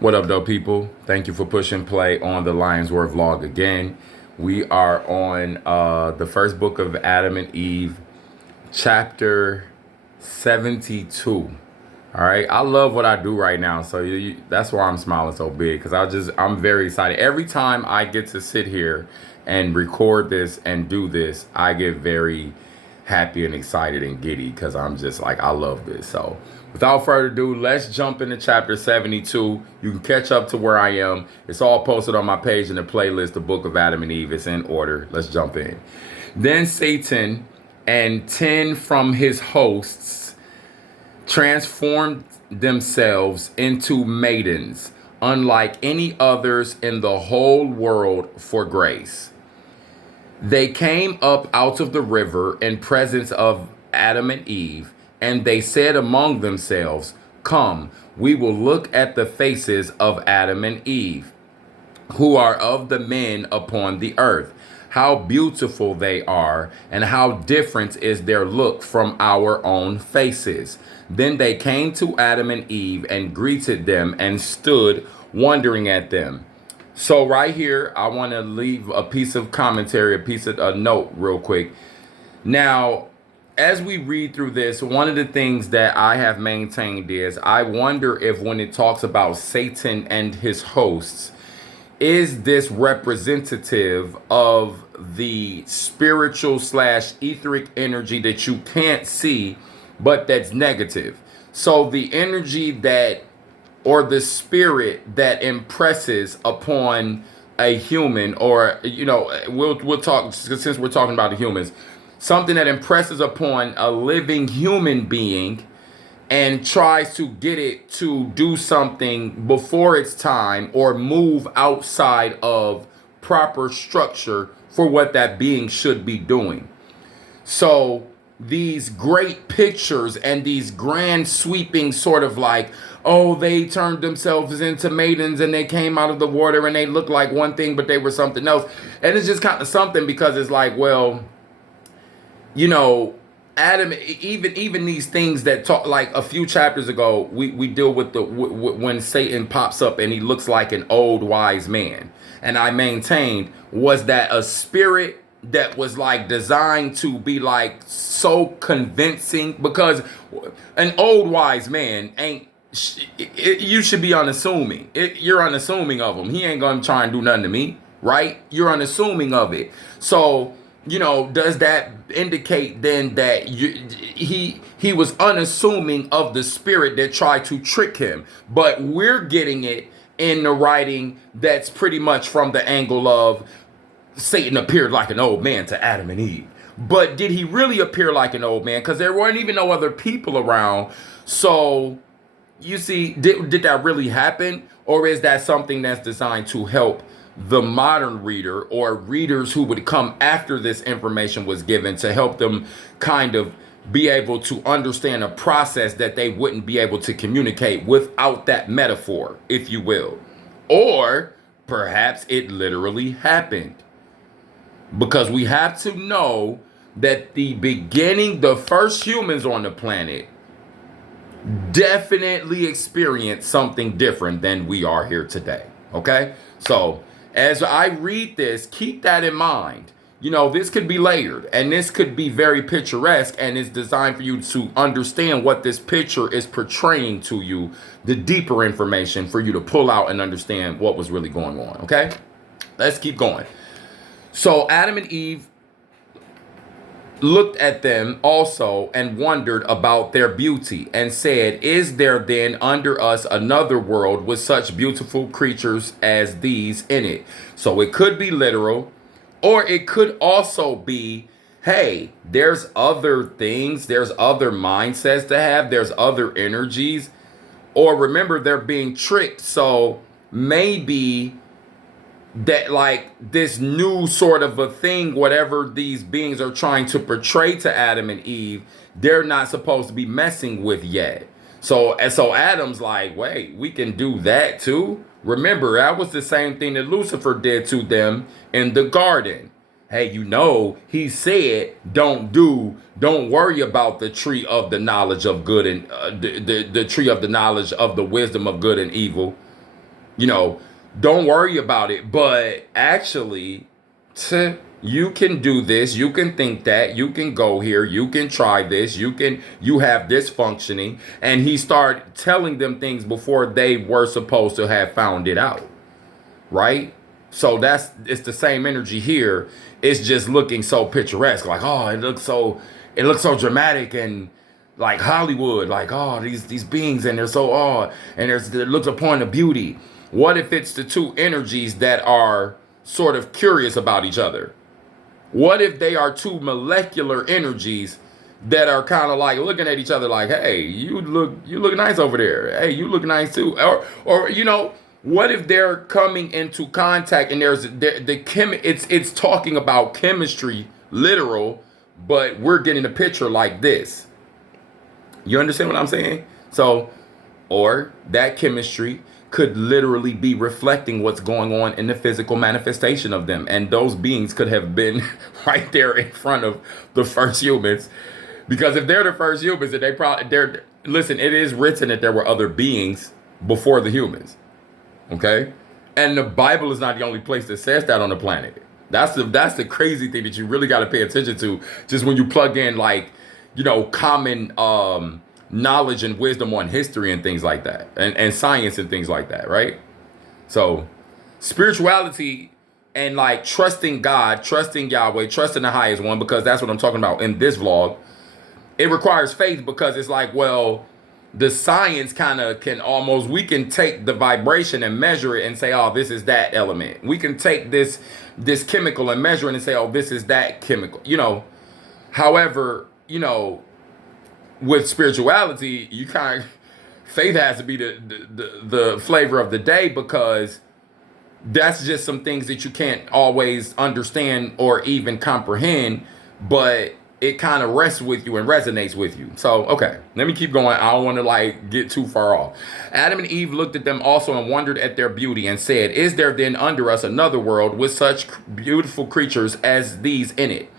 What up, though, people? Thank you for pushing play on the Lions Word vlog again. We are on the first book of Adam and Eve, chapter 72. All right, I love what I do right now, so that's why I'm smiling so big, because I'm very excited. Every time I get to sit here and record this and do this, I get very happy and excited and giddy because I'm just like, I love this. So without further ado, let's jump into chapter 72. You can catch up to where I am. It's all posted on my page in the playlist, the book of Adam and Eve. It's in order. Let's jump in. Then Satan and 10 from his hosts transformed themselves into maidens, unlike any others in the whole world, for grace. They came up out of the river in presence of Adam and Eve, and they said among themselves, "Come, we will look at the faces of Adam and Eve, who are of the men upon the earth. How beautiful they are, and how different is their look from our own faces." Then they came to Adam and Eve and greeted them and stood wondering at them. So right here, I want to leave a piece of commentary, a note real quick. Now, as we read through this, one of the things that I have maintained is I wonder if when it talks about Satan and his hosts, is this representative of the spiritual slash etheric energy that you can't see, but that's negative? So the energy that, or the spirit that impresses upon a human, or we'll talk, since we're talking about the humans, something that impresses upon a living human being and tries to get it to do something before its time or move outside of proper structure for what that being should be doing. So these great pictures and these grand sweeping sort of like, oh, they turned themselves into maidens and they came out of the water and they looked like one thing, but they were something else. And it's just kind of something, because it's like, well, Adam, even these things that talk, like a few chapters ago, we deal with when Satan pops up and he looks like an old wise man. And I maintained, was that a spirit that was like designed to be like so convincing? Because an old wise man ain't, you should be unassuming. You're unassuming of him. He ain't gonna try and do nothing to me, right? You're unassuming of it. So, does that indicate then that he was unassuming of the spirit that tried to trick him? But we're getting it in the writing that's pretty much from the angle of Satan appeared like an old man to Adam and Eve. But did he really appear like an old man? Because there weren't even no other people around. So, you see, did that really happen? Or is that something that's designed to help the modern reader, or readers who would come after this information was given, to help them kind of be able to understand a process that they wouldn't be able to communicate without that metaphor, if you will? Or perhaps it literally happened. Because we have to know that the first humans on the planet definitely experienced something different than we are here today. Okay? So as I read this, keep that in mind. This could be layered, and this could be very picturesque, and it's designed for you to understand what this picture is portraying to you, the deeper information for you to pull out and understand what was really going on. Okay? Let's keep going. So Adam and Eve looked at them also and wondered about their beauty, and said, "Is there then under us another world with such beautiful creatures as these in it?" So it could be literal, or it could also be, hey, there's other things, there's other mindsets to have, there's other energies. Or remember, they're being tricked. So maybe that, like, this new sort of a thing, whatever these beings are trying to portray to Adam and Eve, they're not supposed to be messing with yet. So Adam's like, wait, we can do that too? Remember, that was the same thing that Lucifer did to them in the garden. Hey, he said, don't worry about the tree of the knowledge of good and the tree of the knowledge of the wisdom of good and evil. You know, don't worry about it. But actually, you can do this, you can think that, you can go here, you can try this, you have this functioning. And he started telling them things before they were supposed to have found it out. Right? So it's the same energy here. It's just looking so picturesque, like, oh, it looks so dramatic and like Hollywood, like, oh, these beings, and they're so and it looks a point of beauty. What if it's the two energies that are sort of curious about each other? What if they are two molecular energies that are kind of like looking at each other like, hey, you look nice over there. Hey, you look nice too. Or what if they're coming into contact and it's talking about chemistry, literal, but we're getting a picture like this. You understand what I'm saying? So, or that chemistry could literally be reflecting what's going on in the physical manifestation of them. And those beings could have been right there in front of the first humans. Because if they're the first humans, then listen, it is written that there were other beings before the humans. Okay? And the Bible is not the only place that says that on the planet. That's the crazy thing that you really got to pay attention to. Just when you plug in common knowledge and wisdom on history and things like that, and science and things like that, right? So spirituality and like trusting God, trusting Yahweh, trusting the highest one, because that's what I'm talking about in this vlog. It requires faith, because it's like, well, the science we can take the vibration and measure it and say, oh, this is that element. We can take this chemical and measure it and say, oh, this is that chemical. However, with spirituality, faith has to be the flavor of the day, because that's just some things that you can't always understand or even comprehend, but it kind of rests with you and resonates with you. So, okay, let me keep going. I don't want to get too far off. Adam and Eve looked at them also and wondered at their beauty and said, is there then under us another world with such beautiful creatures as these in it?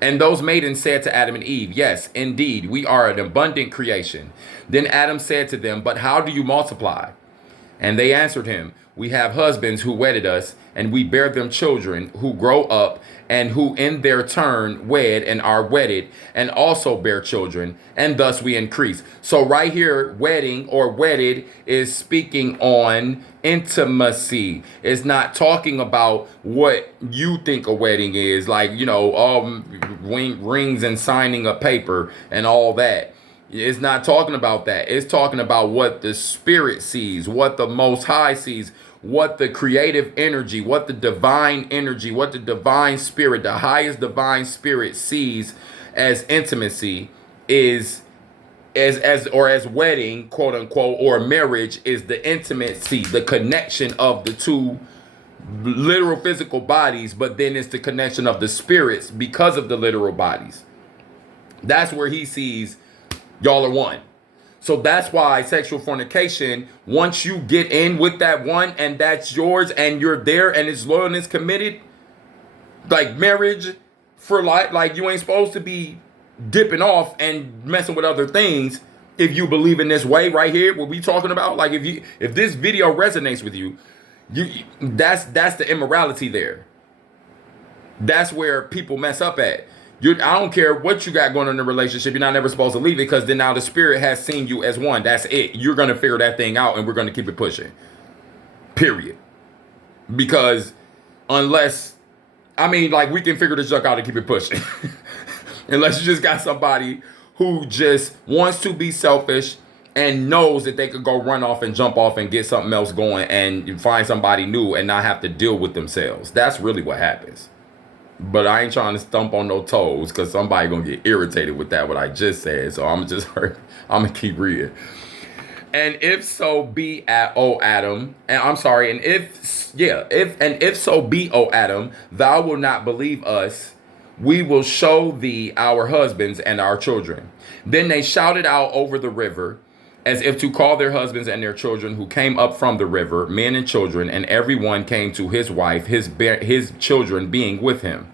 And those maidens said to Adam and Eve, yes, indeed, we are an abundant creation. Then Adam said to them, but how do you multiply? And they answered him, we have husbands who wedded us, and we bear them children who grow up, and who in their turn wed and are wedded, and also bear children, and thus we increase. So right here, wedding or wedded is speaking on intimacy. It's not talking about what you think a wedding is, like, rings and signing a paper and all that. It's not talking about that. It's talking about what the Spirit sees, what the Most High sees, what the creative energy, what the divine energy, what the divine spirit, the highest divine spirit sees as intimacy is as wedding, quote unquote, or marriage is the intimacy, the connection of the two literal physical bodies, but then it's the connection of the spirits because of the literal bodies. That's where he sees y'all are one. So that's why sexual fornication, once you get in with that one and that's yours and you're there and it's loyal and it's committed, like marriage for life, like you ain't supposed to be dipping off and messing with other things if you believe in this way right here, what we talking about. Like if this video resonates with you, that's the immorality there. That's where people mess up at. I don't care what you got going on in a relationship. You're not never supposed to leave it, because then now the spirit has seen you as one. That's it. You're going to figure that thing out, and we're going to keep it pushing. Period. Because unless, we can figure this junk out and keep it pushing. Unless you just got somebody who just wants to be selfish and knows that they could go run off and jump off and get something else going and find somebody new and not have to deal with themselves. That's really what happens. But I ain't trying to stump on no toes, because somebody gonna get irritated with that what I just said. So I'm gonna keep reading. And if so be Adam, and I'm sorry, and if so be, O Adam, thou wilt not believe us, we will show thee our husbands and our children. Then they shouted out over the river, as if to call their husbands and their children who came up from the river, men and children, and every one came to his wife, his children being with him.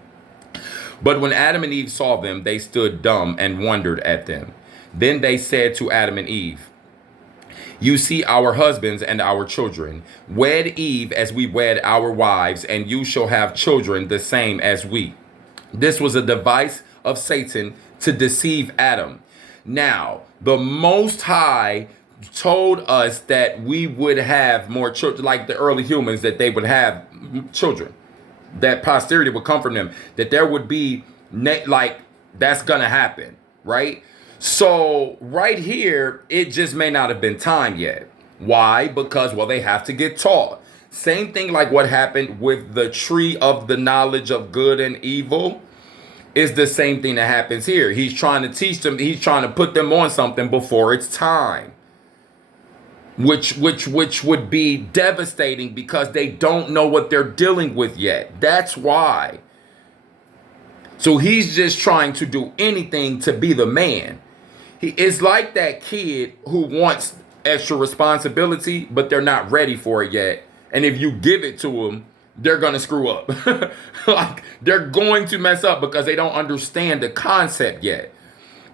But when Adam and Eve saw them, they stood dumb and wondered at them. Then they said to Adam and Eve, You see our husbands and our children. Wed Eve as we wed our wives, and you shall have children the same as we. This was a device of Satan to deceive Adam. Now, the Most High told us that we would have more children, like the early humans, that they would have children, that posterity would come from them, that there would be, like, that's gonna happen, right? So right here, it just may not have been time yet. Why? Because, well, they have to get taught. Same thing like what happened with the tree of the knowledge of good and evil is the same thing that happens here. He's trying to teach them. He's trying to put them on something before it's time, which would be devastating because they don't know what they're dealing with yet. That's why. So he's just trying to do anything to be the man. It's like that kid who wants extra responsibility, but they're not ready for it yet. And if you give it to them, they're going to screw up. Like, they're going to mess up because they don't understand the concept yet.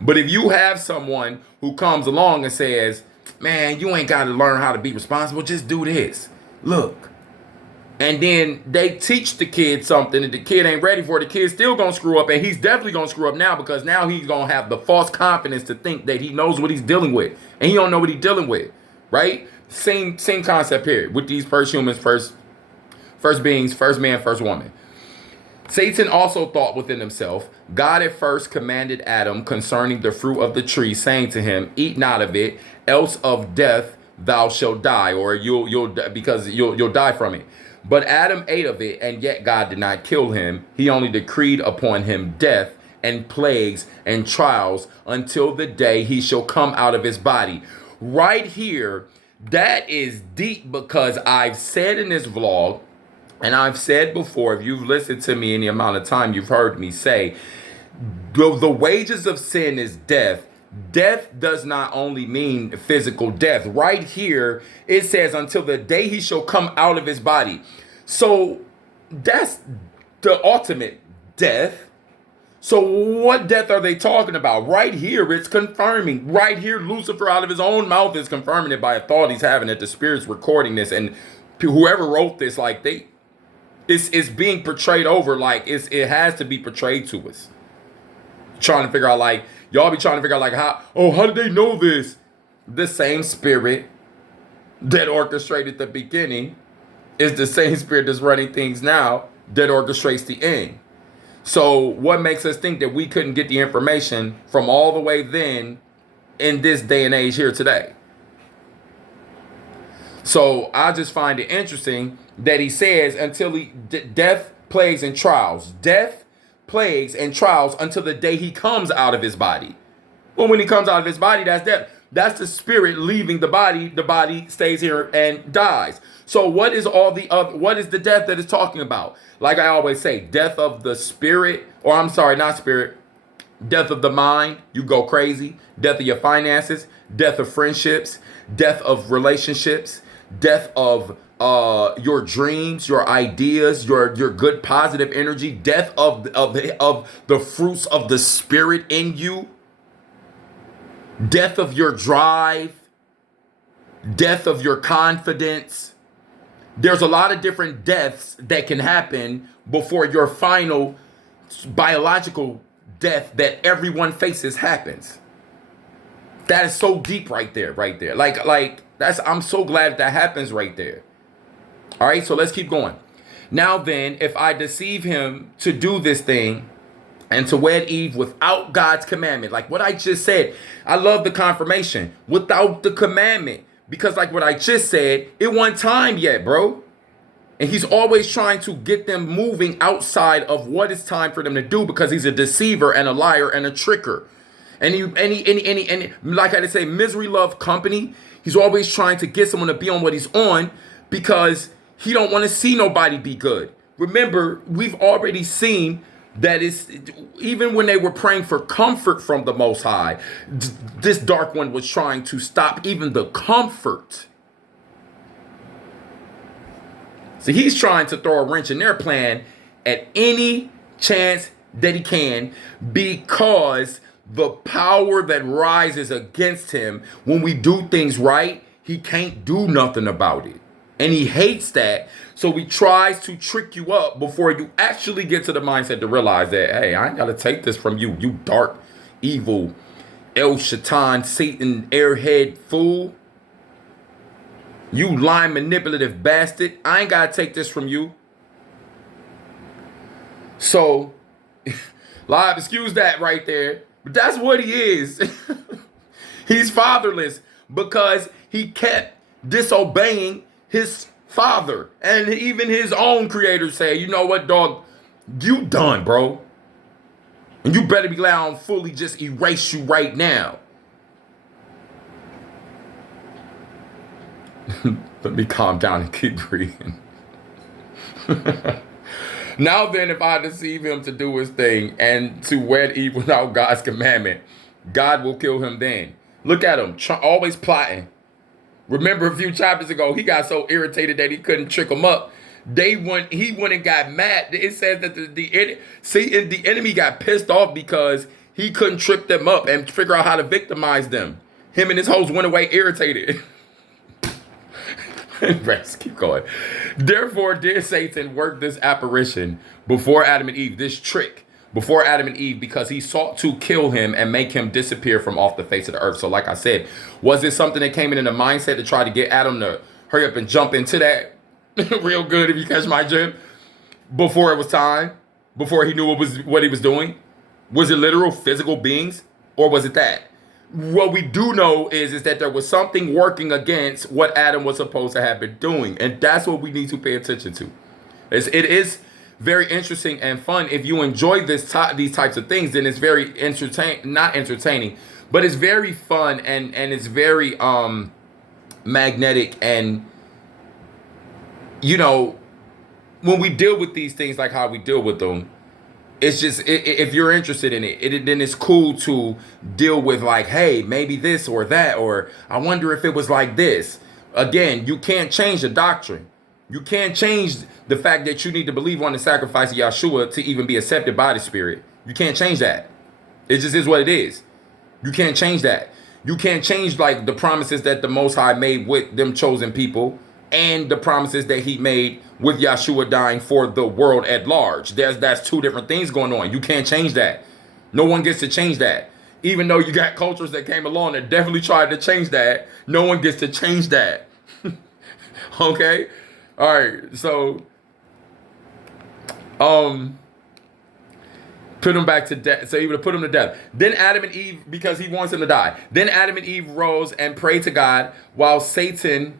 But if you have someone who comes along and says, man, you ain't got to learn how to be responsible, just do this. Look. And then they teach the kid something and the kid ain't ready for it. The kid's still going to screw up, and he's definitely going to screw up now because now he's going to have the false confidence to think that he knows what he's dealing with. And he don't know what he's dealing with, right? Same concept here with these first humans, first beings, first man, first woman. Satan also thought within himself, God at first commanded Adam concerning the fruit of the tree, saying to him, eat not of it, else of death thou shalt die, or you'll die from it. But Adam ate of it, and yet God did not kill him. He only decreed upon him death and plagues and trials until the day he shall come out of his body. Right here, that is deep because I've said in this vlog, and I've said before, if you've listened to me any amount of time, you've heard me say, the wages of sin is death. Death does not only mean physical death. Right here, it says until the day he shall come out of his body. So that's the ultimate death. So what death are they talking about? Right here, it's confirming. Right here, Lucifer out of his own mouth is confirming it by a thought he's having that the Spirit's recording this. And whoever wrote this, like it's being portrayed over like it has to be portrayed to us. Trying to figure out, like, y'all be trying to figure out, like, how did they know this? The same Spirit that orchestrated the beginning is the same Spirit that's running things now that orchestrates the end. So what makes us think that we couldn't get the information from all the way then in this day and age here today? So I just find it interesting that he says until death, plagues, and trials. Death, plagues, and trials until the day he comes out of his body. Well, when he comes out of his body, that's death. That's the spirit leaving the body. The body stays here and dies. So what is what is the death that it's talking about? Like I always say, death of the spirit, or I'm sorry, not spirit, death of the mind, you go crazy. Death of your finances, death of friendships, death of relationships, death of your dreams, your ideas, your good positive energy, death of the fruits of the spirit in you, death of your drive, death of your confidence. There's a lot of different deaths that can happen before your final biological death that everyone faces happens. That is so deep right there. Like I'm so glad that happens right there. All right, so let's keep going. Now then, if I deceive him to do this thing and to wed Eve without God's commandment, like what I just said, I love the confirmation, without the commandment, because like what I just said, it wasn't time yet, bro. And he's always trying to get them moving outside of what it's time for them to do because he's a deceiver and a liar and a tricker. And like I say, misery love company. He's always trying to get someone to be on what he's on because he don't want to see nobody be good. Remember, we've already seen that it's even when they were praying for comfort from the Most High, this dark one was trying to stop even the comfort. So he's trying to throw a wrench in their plan at any chance that he can because the power that rises against him when we do things right he can't do nothing about it. And he hates that. So he tries to trick you up before you actually get to the mindset to realize that, hey, I ain't got to take this from you, you dark, evil, El Shaitan, Satan, airhead fool. You lying, manipulative bastard. I ain't got to take this from you. So, live, excuse that right there. But that's what he is. He's fatherless because he kept disobeying his father. And even his own creator say, you know what, dog? You done, bro. And you better be glad I don't fully just erase you right now. Let me calm down and keep breathing. Now then, if I deceive him to do his thing and to wed Eve without God's commandment, God will kill him then. Look at him, always plotting. Remember a few chapters ago, he got so irritated that he couldn't trick him up. He went and got mad. It says that the enemy got pissed off because he couldn't trick them up and figure out how to victimize them. Him and his host went away irritated. Let's keep going. Therefore did Satan work this apparition before Adam and Eve, this trick before Adam and Eve, because he sought to kill him and make him disappear from off the face of the earth. So like I said, was it something that came in the mindset to try to get Adam to hurry up and jump into that real good, if you catch my drift, before it was time, before he knew what he was doing? Was it literal physical beings, or was it that? What we do know is that there was something working against what Adam was supposed to have been doing. And that's what we need to pay attention to. It is very interesting and fun. If you enjoy these types of things, then it's very not entertaining, but it's very fun and it's very magnetic. And, you know, when we deal with these things, like how we deal with them, it's just, if you're interested in it, then it's cool to deal with, like, hey, maybe this or that, or I wonder if it was like this. Again, you can't change the doctrine. You can't change the fact that you need to believe on the sacrifice of Yahshua to even be accepted by the Spirit. You can't change that. It just is what it is. You can't change that. You can't change, like, the promises that the Most High made with them chosen people and the promises that he made with Yahshua dying for the world at large. That's two different things going on. You can't change that. No one gets to change that. Even though you got cultures that came along that definitely tried to change that, no one gets to change that. Okay? All right. So, put him back to death. So he would have put him to death. Then Adam and Eve, because he wants him to die. Then Adam and Eve rose and prayed to God while Satan...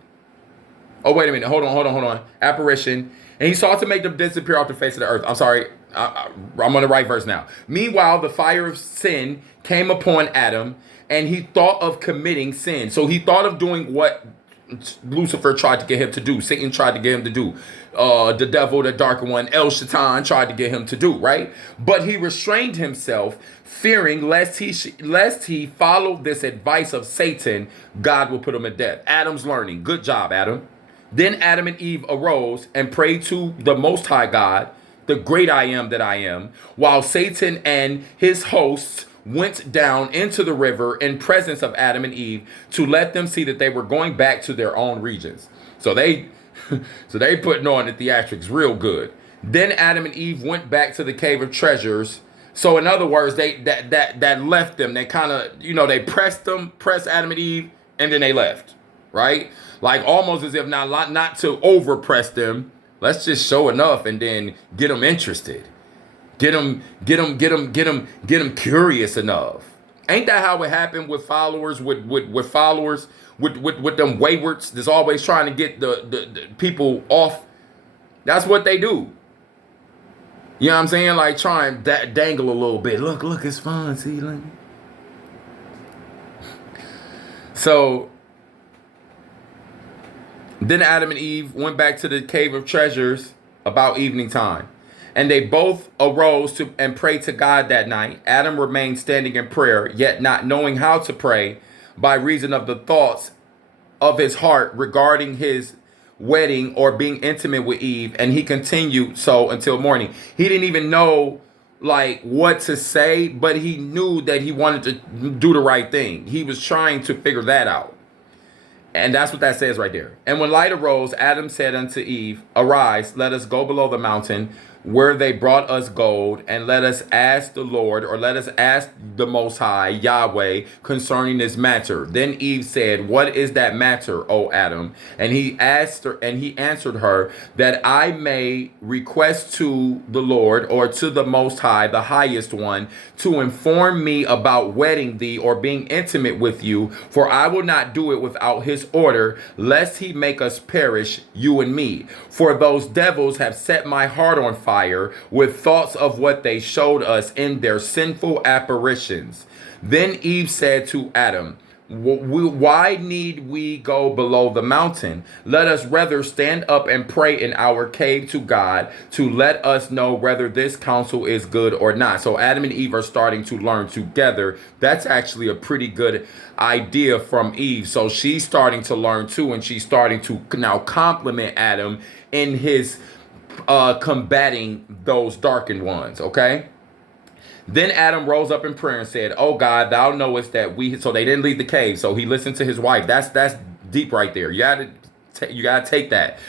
Oh, wait a minute. Hold on. Apparition. And he sought to make them disappear off the face of the earth. I'm sorry. I'm on the right verse now. Meanwhile, the fire of sin came upon Adam, and he thought of committing sin. So he thought of doing what Lucifer tried to get him to do. Satan tried to get him to do. The devil, the darker one, El Shaitan tried to get him to do, right? But he restrained himself, fearing lest he follow this advice of Satan, God will put him to death. Adam's learning. Good job, Adam. Then Adam and Eve arose and prayed to the Most High God, the great I am that I am, while Satan and his hosts went down into the river in presence of Adam and Eve to let them see that they were going back to their own regions. So they putting on the theatrics real good. Then Adam and Eve went back to the cave of treasures. So in other words, that left them. They kind of, they pressed Adam and Eve, and then they left. Right? Like almost as if not to overpress them. Let's just show enough and then get them interested. Get them curious enough. Ain't that how it happened with followers, with followers, with them waywards that's always trying to get the people off? That's what they do. You know what I'm saying? Like try and dangle a little bit. Look, it's fun. See, look. So then Adam and Eve went back to the cave of treasures about evening time. And they both arose and prayed to God that night. Adam remained standing in prayer, yet not knowing how to pray by reason of the thoughts of his heart regarding his wedding or being intimate with Eve. And he continued so until morning. He didn't even know what to say, but he knew that he wanted to do the right thing. He was trying to figure that out. And that's what that says right there. And when light arose, Adam said unto Eve, Arise, let us go below the mountain where they brought us gold, and let us ask the Lord, or let us ask the Most High, Yahweh, concerning this matter. Then Eve said, What is that matter, O Adam? And he answered her, that I may request to the Lord, or to the Most High, the highest one, to inform me about wedding thee, or being intimate with you, for I will not do it without his order, lest he make us perish, you and me. For those devils have set my heart on fire with thoughts of what they showed us in their sinful apparitions. Then Eve said to Adam, Why need we go below the mountain? Let us rather stand up and pray in our cave to God, to let us know whether this counsel is good or not. So Adam and Eve are starting to learn together. That's actually a pretty good idea from Eve. So she's starting to learn too, and she's starting to now compliment Adam in his combating those darkened ones. Okay. Then Adam rose up in prayer and said, Oh God, thou knowest that so they didn't leave the cave. So he listened to his wife. That's deep right there. You gotta take that.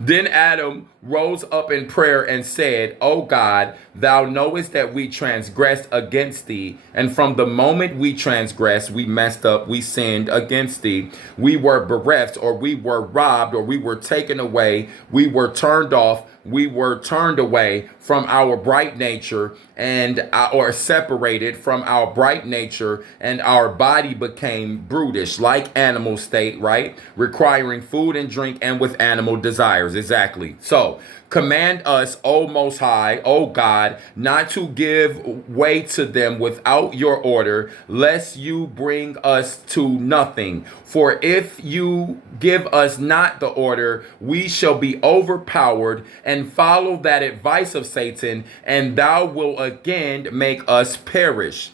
Then Adam rose up in prayer and said, O God, thou knowest that we transgressed against thee. And from the moment we transgressed, we messed up, we sinned against thee. We were bereft, or we were robbed, or we were taken away. We were turned off. We were turned away from our bright nature, or separated from our bright nature, and our body became brutish, like animal state, right? Requiring food and drink, and with animal desires. Exactly. So command us, O Most High, O God, not to give way to them without your order, lest you bring us to nothing. For if you give us not the order, we shall be overpowered and follow that advice of Satan, and thou wilt again make us perish.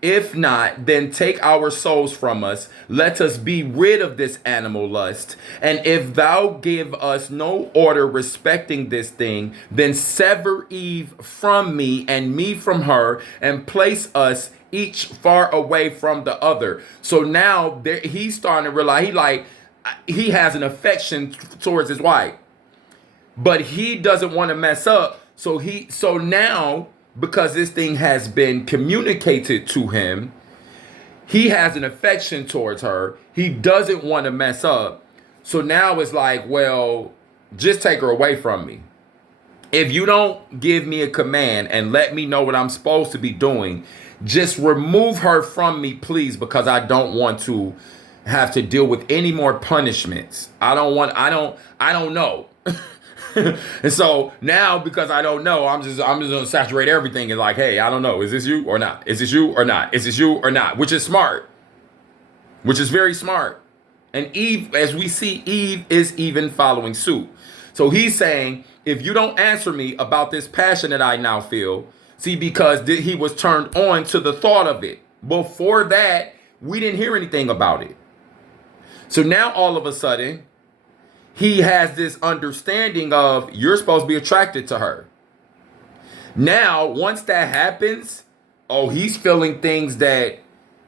If not, then take our souls from us. Let us be rid of this animal lust. And if thou give us no order respecting this thing, then sever Eve from me and me from her, and place us each far away from the other. So now he's starting to realize he has an affection towards his wife, but he doesn't want to mess up. So now, because this thing has been communicated to him, he has an affection towards her. He doesn't want to mess up. So now it's like, well, just take her away from me. If you don't give me a command and let me know what I'm supposed to be doing, just remove her from me, please, because I don't want to have to deal with any more punishments. I don't know. And so now, because I don't know, I'm just gonna saturate everything and like, hey, I don't know. Is this you or not? Is this you or not? Is this you or not? Which is smart. Which is very smart. And Eve, as we see, Eve is even following suit. So he's saying, if you don't answer me about this passion that I now feel, see, because he was turned on to the thought of it. Before that, we didn't hear anything about it. So now all of a sudden, he has this understanding of you're supposed to be attracted to her. Now, once that happens, he's feeling things that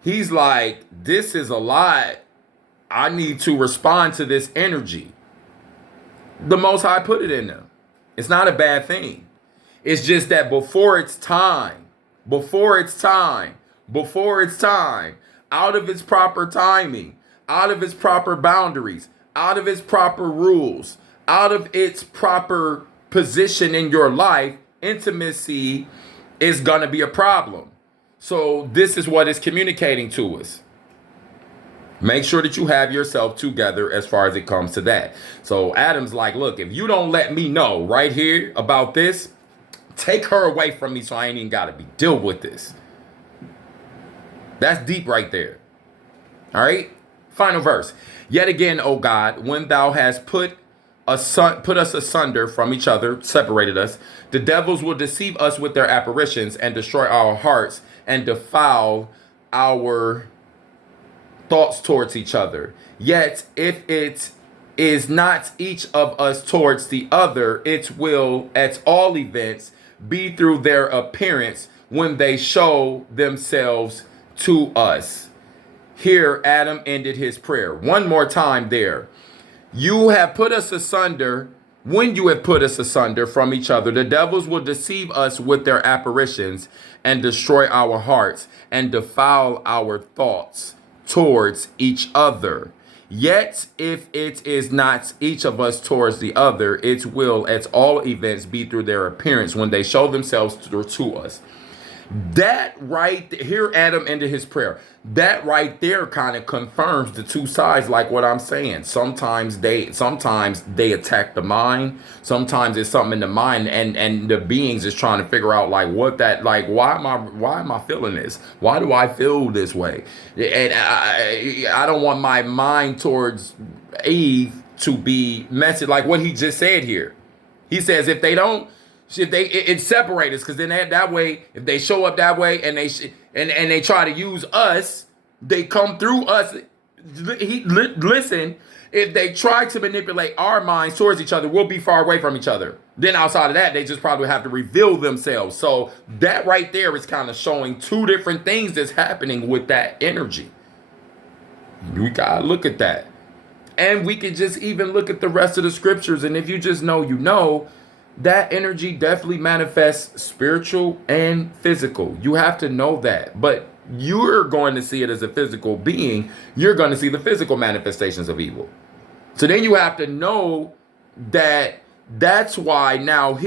he's like, this is a lot. I need to respond to this energy. The Most High put it in them. It's not a bad thing. It's just that before it's time, out of its proper timing, out of its proper boundaries, out of its proper rules, out of its proper position in your life, intimacy is going to be a problem. So this is what it's communicating to us. Make sure that you have yourself together as far as it comes to that. So Adam's like, look, if you don't let me know right here about this, take her away from me so I ain't even got to deal with this. That's deep right there. All right. Final verse. Yet again, O God, when thou hast put us asunder from each other, separated us, the devils will deceive us with their apparitions and destroy our hearts and defile our thoughts towards each other. Yet if it is not each of us towards the other, it will at all events be through their appearance when they show themselves to us. Here, Adam ended his prayer. One more time there. You have put us asunder. When you have put us asunder from each other, the devils will deceive us with their apparitions and destroy our hearts and defile our thoughts towards each other. Yet, if it is not each of us towards the other, it will at all events be through their appearance when they show themselves to us. That right here, Adam ended his prayer. That right there kind of confirms the two sides, like what I'm saying. Sometimes they attack the mind. Sometimes it's something in the mind, and the beings is trying to figure out like what that, like why am I feeling this? Why do I feel this way? And I don't want my mind towards Eve to be messy, like what he just said here. He says if it separates us, because then that way, if they show up that way and they try to use us, they come through us. Listen, if they try to manipulate our minds towards each other, we'll be far away from each other. Then outside of that, they just probably have to reveal themselves. So that right there is kind of showing two different things that's happening with that energy. We gotta look at that. And we could just even look at the rest of the scriptures. And if you just know, you know, that energy definitely manifests spiritual and physical. You have to know that. But you're going to see it as a physical being. You're going to see the physical manifestations of evil. So then you have to know that that's why now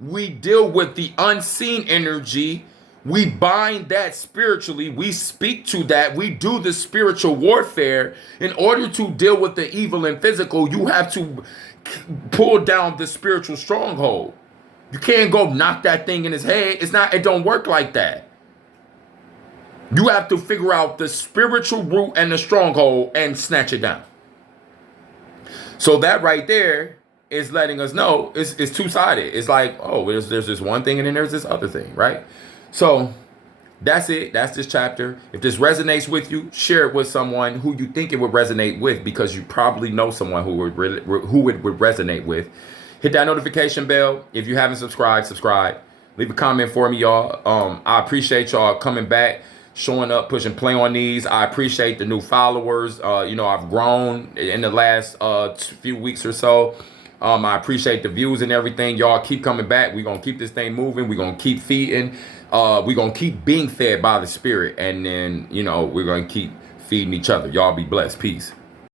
we deal with the unseen energy. We bind that spiritually. We speak to that. We do the spiritual warfare. In order to deal with the evil and physical, you have to pull down the spiritual stronghold. You can't go knock that thing in his head. It don't work like that. You have to figure out the spiritual root and the stronghold and snatch it down. So that right there is letting us know it's two-sided. It's like, oh, there's this one thing and then there's this other thing, right? So that's it. That's this chapter. If this resonates with you, share it with someone who you think it would resonate with, because you probably know someone who it would resonate with. Hit that notification bell. If you haven't subscribed, subscribe. Leave a comment for me, y'all. I appreciate y'all coming back, showing up, pushing play on these. I appreciate the new followers. I've grown in the last few weeks or so. I appreciate the views and everything. Y'all keep coming back. We're going to keep this thing moving. We're going to keep feeding. We're going to keep being fed by the Spirit. And then, we're going to keep feeding each other. Y'all be blessed. Peace.